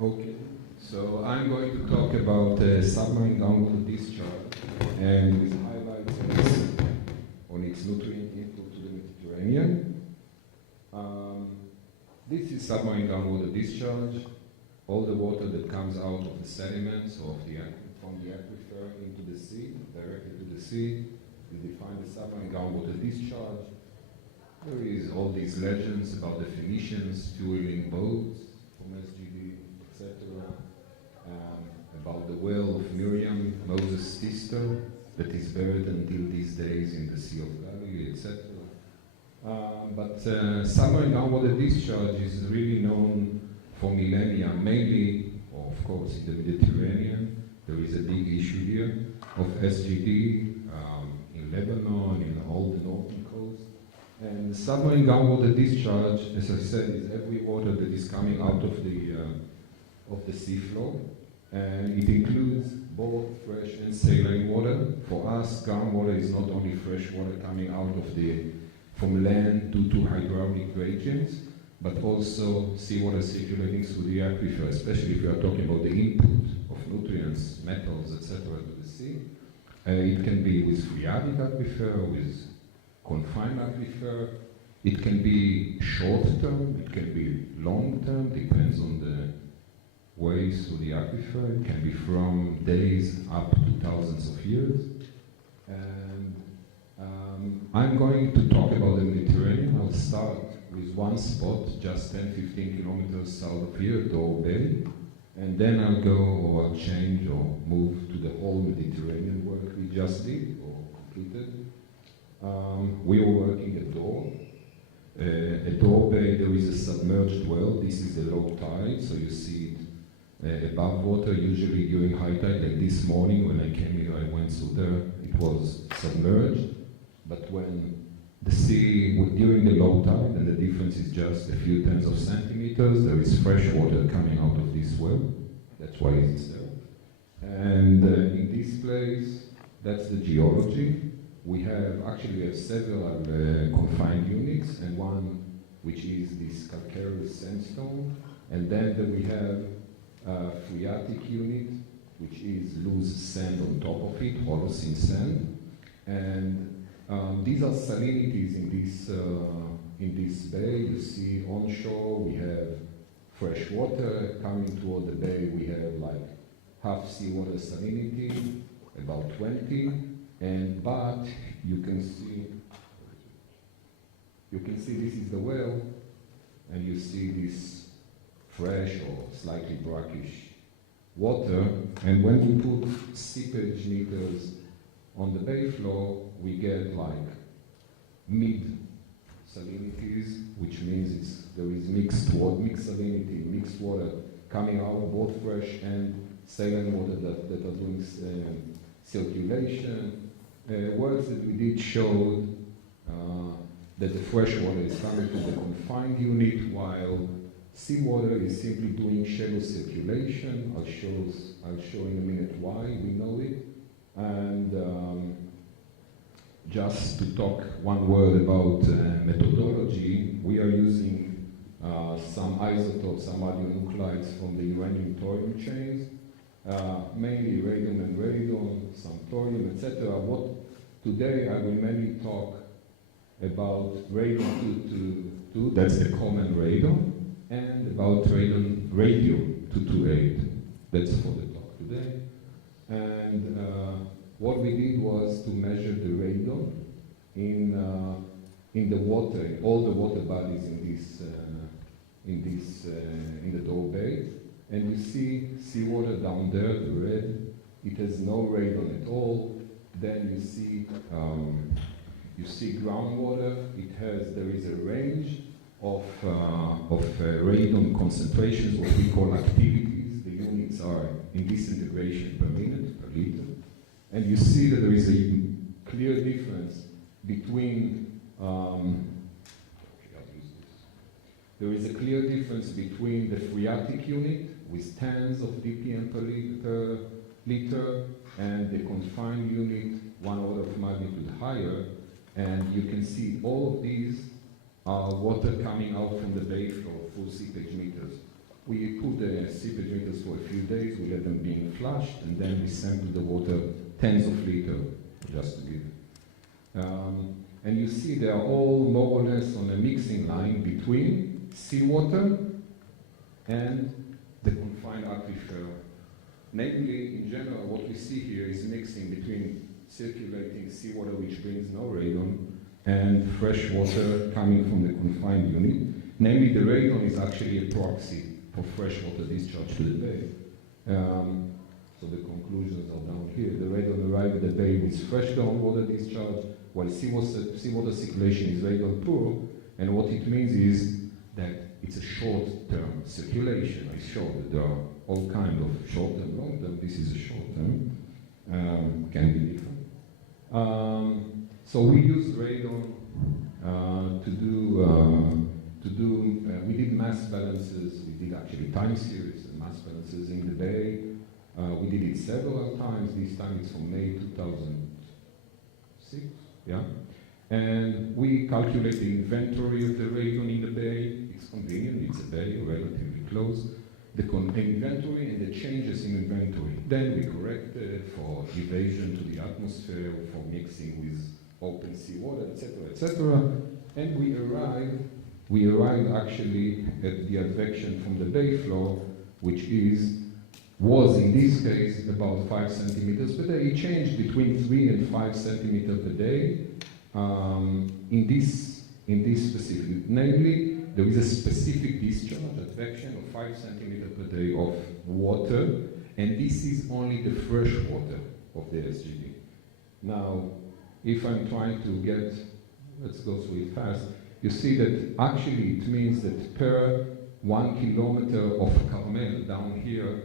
Okay, so I'm going to talk about submarine groundwater discharge and with highlights on its nutrient input to the Mediterranean. This is submarine groundwater discharge. All the water that comes out of the sediments or from the aquifer into the sea, directly to the sea, is defined as submarine groundwater discharge. There is all these legends about the Phoenicians fueling boats from SGD, etc. About the well of Miriam, Moses' sister, that is buried until these days in the Sea of Galilee, etc. But submarine groundwater discharge is really known for millennia, mainly, of course, in the Mediterranean. There is a big issue here of SGD in Lebanon, in all the northern coast. And submarine groundwater discharge, as I said, is every water that is coming out of the seafloor. And it includes both fresh and saline water. For us, groundwater is not only fresh water coming out from land due to hydraulic gradients, but also seawater circulating through the aquifer, especially if you are talking about the input of nutrients, metals, etc. to the sea. It can be with phreatic aquifer, with confined aquifer. It can be short term, it can be long term, depends on the ways through the aquifer. It can be from days up to thousands of years. And I'm going to talk about the Mediterranean. I'll start with one spot, just 10-15 kilometers south of here, Dor Bay, and then I'll go or I'll change or move to the whole Mediterranean work we just did or completed. We were working at Dor. At Dor Bay there is a submerged well. This is the low tide, so you see it above water, usually during high tide. Like this morning when I came here, I went through there, it was submerged. But when the sea, during the low tide, and the difference is just a few tens of centimeters, there is fresh water coming out of this well. That's why it's there. And in this place, that's the geology. We have several confined units, and one which is this calcareous sandstone. And then we have a phreatic unit, which is loose sand on top of it, holocene sand. And these are salinities in this bay. You see onshore we have fresh water. Coming toward the bay we have like half seawater salinity, about 20. But you can see this is the well, and you see this fresh or slightly brackish water. And when we put seepage meters on the bay floor, we get like mid salinities, which means there is mixed salinity, mixed water coming out, both fresh and saline water that are doing circulation. Works that we did showed that the fresh water is coming to the confined unit, while seawater is simply doing shallow circulation. I'll show in a minute why we know it. And just to talk one word about methodology, we are using some isotopes, some radionuclides from the uranium-thorium chains, mainly radium and radon, some thorium, etc. Today I will mainly talk about radium-222, that's the common radon, and about radium-228, that's for the talk today. And what we did was to measure the radon in the water, in all the water bodies in the Dor Bay. And you see seawater down there, the red. It has no radon at all. Then you see groundwater. There is a range of radon concentrations, what we call activities. The units are in disintegration per minute, per liter. And you see that there is a clear difference between the phreatic unit with tens of dpm per liter and the confined unit 1 order of magnitude higher. And you can see all of these are water coming out from the bay floor, full seepage meters. We put the seepage meters for a few days, we let them being flushed, and then we sample the water tens of liters, just to give. And you see they are all more or less on a mixing line between seawater and the confined aquifer. Namely, in general, what we see here is mixing between circulating seawater, which brings no radon, and fresh water coming from the confined unit. Namely, the radon is actually a proxy for freshwater discharge to the bay. So the conclusions are down here. The radon arrives at the bay with fresh groundwater discharge, while seawater circulation is radon poor, and what it means is that it's a short-term circulation. I showed that there are all kinds of short-term, long-term. This is a short-term, can be different. So we used radon we did mass balances, we did actually time series and mass balances in the bay. We did it several times. This time it's from May 2006, yeah. And we calculate the inventory of the radon in the bay. It's convenient, it's a bay, relatively close. The inventory and the changes in inventory. Then we correct for evasion to the atmosphere, for mixing with open seawater, etc., etc. And we arrived actually at the advection from the bay floor, which was in this case about 5 centimeters per day. It changed between 3 and 5 centimeters per day in this specific. Namely, there is a specific discharge, advection of 5 centimeters per day of water, and this is only the fresh water of the SGD. Now, if I'm trying to get, let's go through it fast, you see that actually it means that per 1 kilometer of Carmel down here,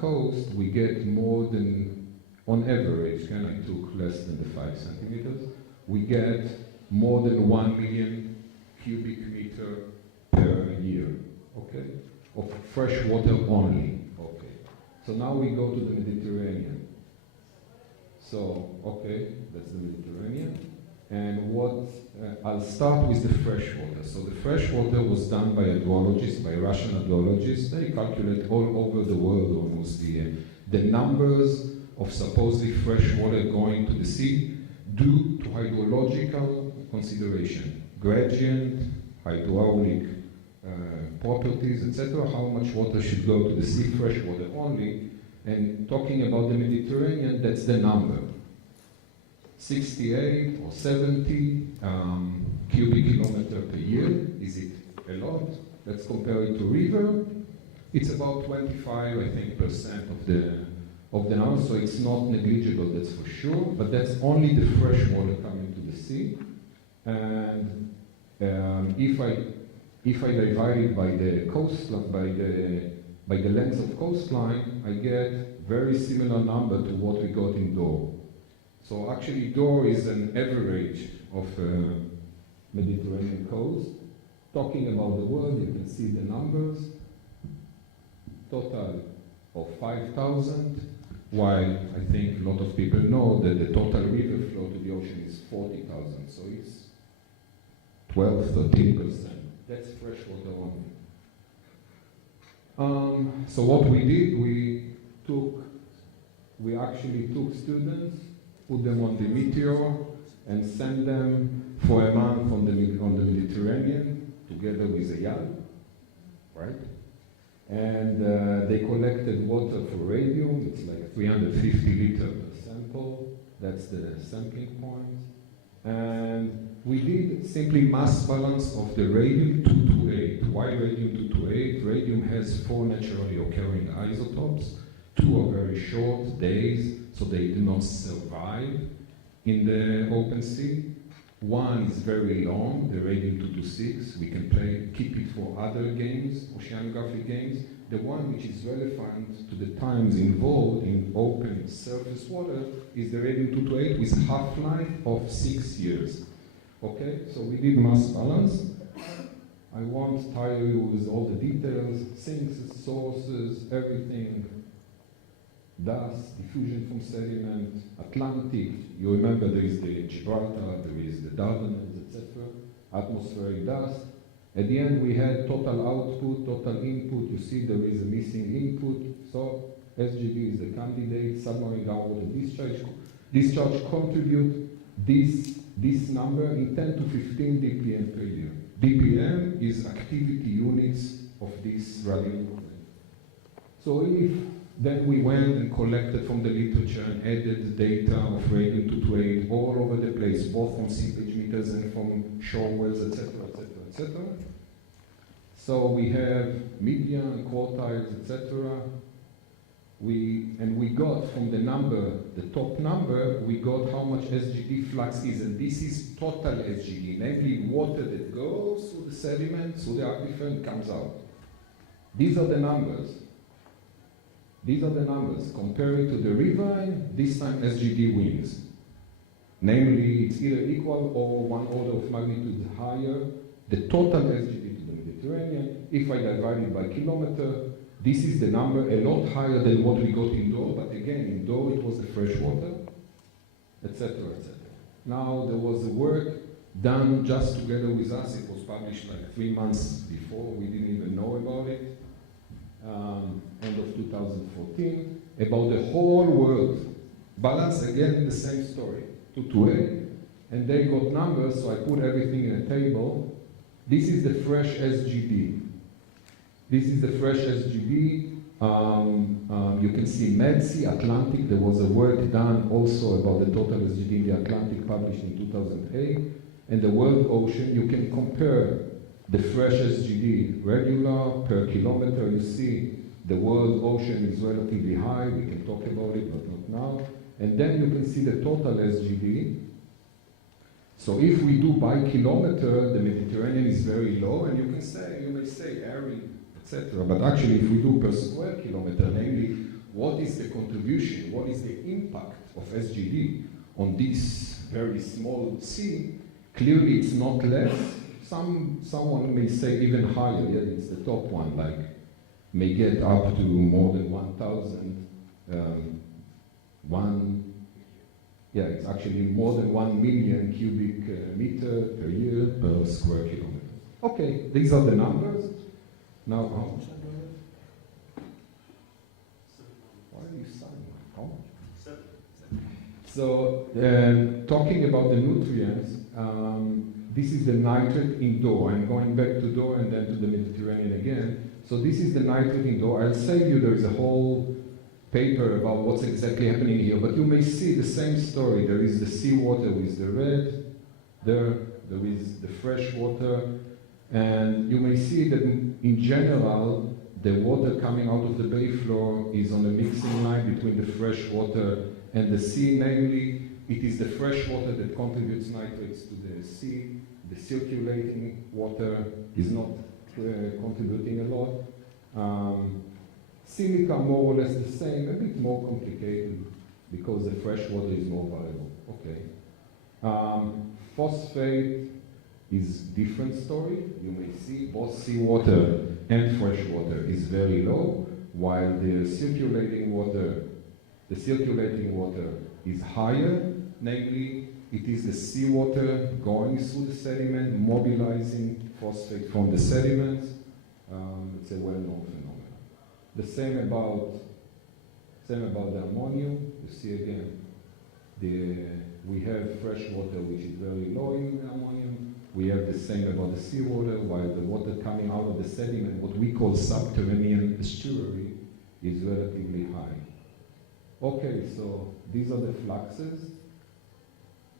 coast, we get more than, on average, I took less than the 5 centimeters, we get more than 1 million cubic meter per year, okay, of fresh water only, okay. So now we go to the Mediterranean. So, okay, that's the Mediterranean. And I'll start with the fresh water. So the fresh water was done by hydrologists, by Russian hydrologists. They calculate all over the world almost the numbers of supposedly fresh water going to the sea due to hydrological consideration, gradient, hydraulic properties, etc. How much water should go to the sea, fresh water only. And talking about the Mediterranean, that's the number. 68 or 70 cubic kilometer per year. Is it a lot? Let's compare it to river. It's about 25, I think, % of the number, so it's not negligible, that's for sure. But that's only the fresh water coming to the sea. And if I divide it by the coastline, by the length of coastline, I get very similar number to what we got in Dor. So actually Dor is an average of Mediterranean coast. Talking about the world, you can see the numbers. Total of 5,000, while I think a lot of people know that the total river flow to the ocean is 40,000, so it's 12, 13%. That's fresh water only. So what we did, we actually took students, put them on the Meteor, and sent them for a month on the Mediterranean, together with Eyal, right? And they collected water for radium. It's like 350 liters per sample. That's the sampling point. And we did simply mass balance of the radium-228. Why radium-228? Radium has 4 naturally occurring isotopes. 2 are very short days, so they do not survive in the open sea. 1 is very long, the radium-226. We can keep it for other games, oceanography games. The one which is relevant to the times involved in open surface water is the radium-228 with half-life of 6 years. Okay, so we did mass balance. I won't tire you with all the details, sinks, sources, everything. Dust, diffusion from sediment, Atlantic, you remember there is the Gibraltar, there is the Dardanelles, etc., atmospheric dust. At the end we had total output, total input. You see there is a missing input. So SGD is the candidate, submarine groundwater discharge. Discharge contribute this number in 10 to 15 dpm per year. dpm is activity units of this radial. So if then we went and collected from the literature and added data of radium 228 all over the place, both from seepage meters and from shore wells, etc., etc., etc. So we have median, quartiles, etc. We got from the number, the top number, we got how much SGD flux is, and this is total SGD, namely water that goes through the sediment, through the aquifer, and comes out. These are the numbers. These are the numbers. Comparing to the riverine, this time SGD wins. Namely, it's either equal or one order of magnitude higher, the total SGD to the Mediterranean. If I divide it by kilometer, this is the number a lot higher than what we got indoor, but again, indoor it was the fresh water, etc., etc. Now, there was a work done just together with us. It was published like 3 months before. We didn't even know about it. End of 2014, about the whole world. Balance, again, the same story, 228, and they got numbers, so I put everything in a table. This is the fresh SGD. This is the fresh SGD. You can see Med Sea, Atlantic. There was a work done also about the total SGD in the Atlantic, published in 2008. And the world ocean, you can compare the fresh SGD regular per kilometer. You see the world ocean is relatively high. We can talk about it, but not now. And then you can see the total SGD. So if we do by kilometer, the Mediterranean is very low, and you may say arid, etc. But actually, if we do per square kilometer, namely, what is the contribution, what is the impact of SGD on this very small sea, clearly it's not less. Someone may say even higher, yeah, it's the top one, like may get up to more than 1,000, it's actually more than 1 million cubic meter per year per square kilometer. Okay, these are the numbers. Now, how much I got? Why are you signing? How much? 7. So, talking about the nutrients, this is the nitrate indoor. I'm going back to Dor and then to the Mediterranean again. So this is the nitrate indoor. I'll save you, there is a whole paper about what's exactly happening here, but you may see the same story. There is the seawater with the red, there is the fresh water, and you may see that in general, the water coming out of the bay floor is on a mixing line between the fresh water and the sea, namely, it is the fresh water that contributes nitrates to the sea. The circulating water is not contributing a lot. Silica, more or less the same, a bit more complicated because the fresh water is more valuable. Okay. Phosphate is different story. You may see both seawater and fresh water is very low, while the circulating water is higher, namely it is the seawater going through the sediment, mobilizing phosphate from the sediments. It's a well-known phenomenon. The same about the ammonium. You see again, we have fresh water which is very low in ammonium. We have the same about the seawater, while the water coming out of the sediment, what we call subterranean estuary, is relatively high. Okay, so these are the fluxes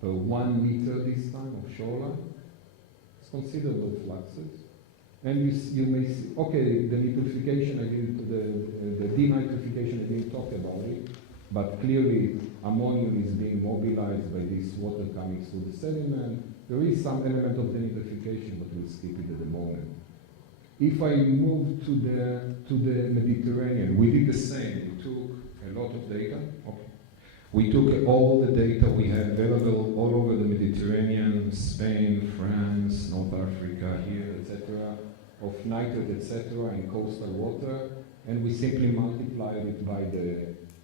per 1 meter this time of shoreline. It's considerable fluxes. And you may see, okay, the nitrification, the denitrification, I didn't talk about it, but clearly ammonium is being mobilized by this water coming through the sediment. There is some element of denitrification, but we'll skip it at the moment. If I move to the Mediterranean, we did the same. We took a lot of data. Okay. We took all the data we had available all over the Mediterranean, Spain, France, North Africa, here, etc., of nitrate, etc., in coastal water, and we simply multiplied it by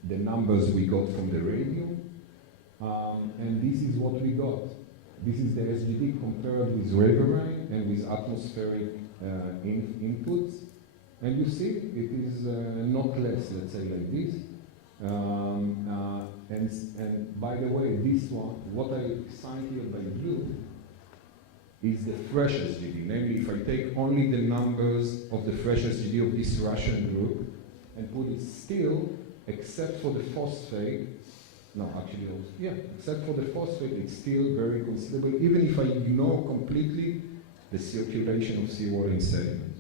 the numbers we got from the radium, and this is what we got. This is the SGD compared with riverine. and with atmospheric inputs. And you see, it is not less, let's say like this. And by the way, this one, what I signed here by blue, is the fresh SGD. Namely, if I take only the numbers of the fresh SGD of this Russian group and put it still, except for the phosphate, except for the phosphate, it's still very considerable, even if I ignore completely the circulation of seawater in sediment.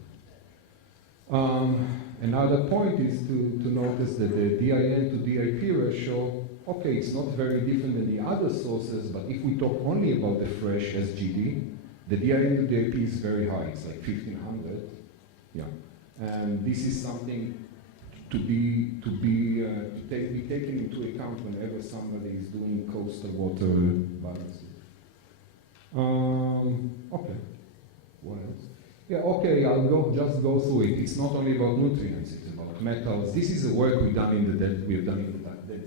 Another point is to notice that the DIN to DIP ratio, okay, it's not very different than the other sources, but if we talk only about the fresh SGD, the DIN to DIP is very high, it's like 1500. Yeah. And this is something to be taken into account whenever somebody is doing coastal water balancing. Okay. What else? Yeah, okay, I'll just go through it. It's not only about nutrients, it's about metals. This is the work we've done in the Dead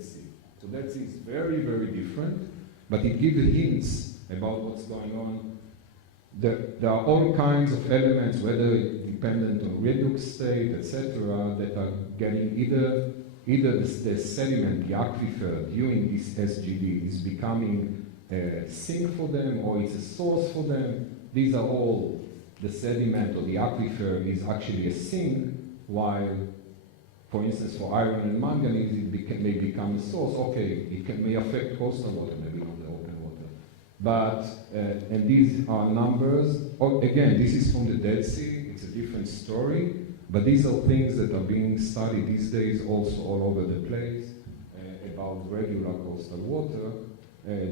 Sea. So Dead Sea is very, very different, but it gives hints about what's going on. There are all kinds of elements, whether dependent on redox state, etc., that are getting either the sediment, the aquifer during this SGD is becoming a sink for them, or it's a source for them. These are all the sediment or the aquifer is actually a sink, while, for instance, for iron and manganese, it may become a source. Okay, it may affect coastal water, maybe not the open water. But, and these are numbers. Again, this is from the Dead Sea. It's a different story. But these are things that are being studied these days also all over the place about regular coastal water.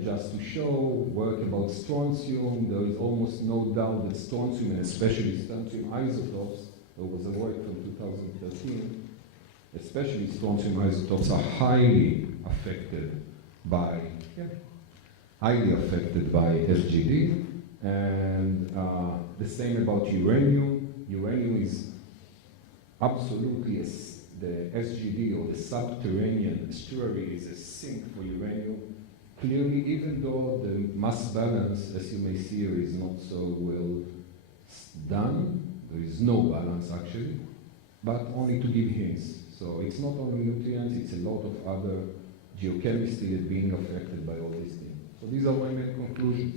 Just to show, work about strontium. There is almost no doubt that strontium, and especially strontium isotopes, there was a work from 2013, especially strontium isotopes are highly affected by SGD. And the same about uranium. Uranium is absolutely the SGD, or the subterranean estuary, is a sink for uranium. Clearly, even though the mass balance, as you may see here, is not so well done, there is no balance actually, but only to give hints. So it's not only nutrients, it's a lot of other geochemistry that's being affected by all these things. So these are my main conclusions.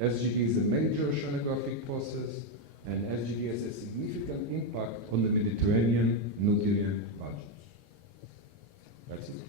SGD is a major oceanographic process, and SGD has a significant impact on the Mediterranean nutrient budget. That's it.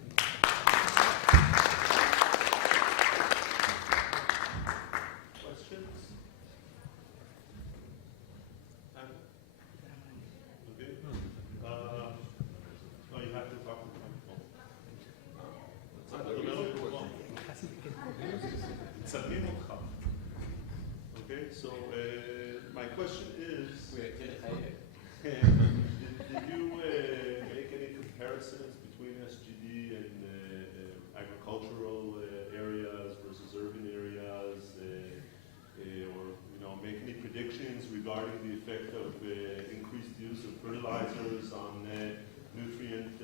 My question is, did you make any comparisons between SGD and agricultural areas versus urban areas, or make any predictions regarding the effect of increased use of fertilizers on nutrient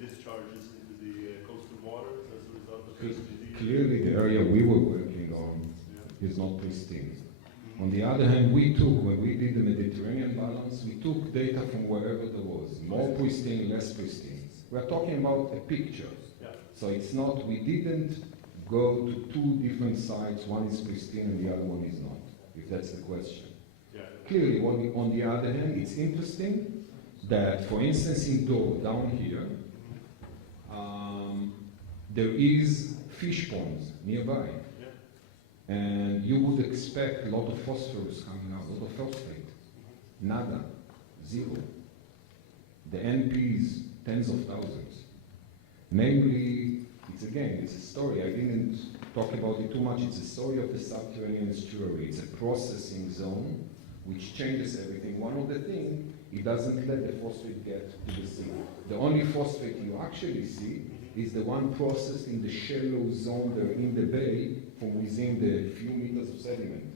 discharges into the coastal waters as a result of SGD? Clearly, the area we were working on is not pristine. On the other hand, when we did the Mediterranean balance, we took data from wherever there was, more pristine, less pristine. We're talking about a picture. Yeah. So it's not, we didn't go to two different sites, one is pristine and the other one is not, if that's the question. Yeah. Clearly, on the other hand, it's interesting that, for instance, in Dor, down here, there is fish ponds nearby. And you would expect a lot of phosphorus coming out, a lot of phosphate. Nada. Zero. The NP is tens of thousands. Namely, it's a story. I didn't talk about it too much. It's a story of the subterranean estuary. It's a processing zone which changes everything. One of the things, it doesn't let the phosphate get to the sea. The only phosphate you actually see is the one processed in the shallow zone there in the bay from within the few meters of sediment.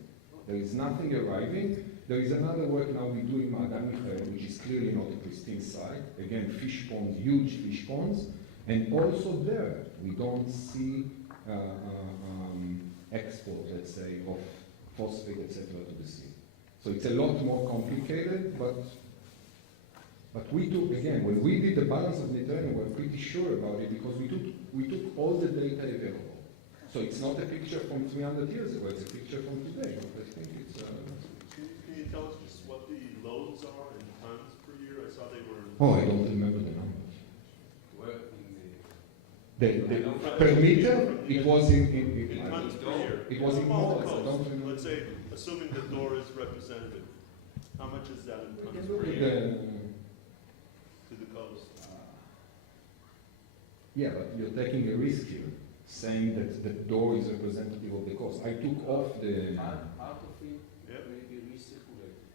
There is nothing arriving. There is another work now we do in Ma'adan Michael, which is clearly not a pristine site. Again, fish ponds, huge fish ponds. And also there, we don't see export, let's say, of phosphate, etc., to the sea. So it's a lot more complicated, but we took, again, when we did the balance of Mediterranean, we're pretty sure about it because we took all the data available. So it's not a picture from 300 years ago, it's a picture from today. But I think it's... Can you tell us just what the loads are in tons per year? I saw they were... Oh, I don't remember the numbers. Well, Per meter, it was in tons per year. it was in Along the moles, I coast. don't remember. Let's say, assuming the door is representative, how much is that in We tons can look per at year the... to the coast? Yeah, but you're taking a risk here, saying that the door is representative of the coast. I took off the... Out of it Yeah. will be recirculated.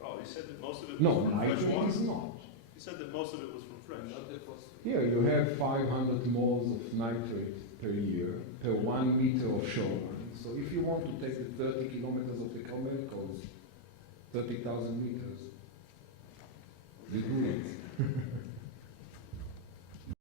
Oh, he said that most of it No, was from fresh nitrogen water. is not. He said that most of it was from fresh. Not the phosphate. Here you have 500 moles of nitrate per year, per 1 meter of shoreline. So if you want to take the 30 kilometers of the Carmel coast, 30,000 meters, you do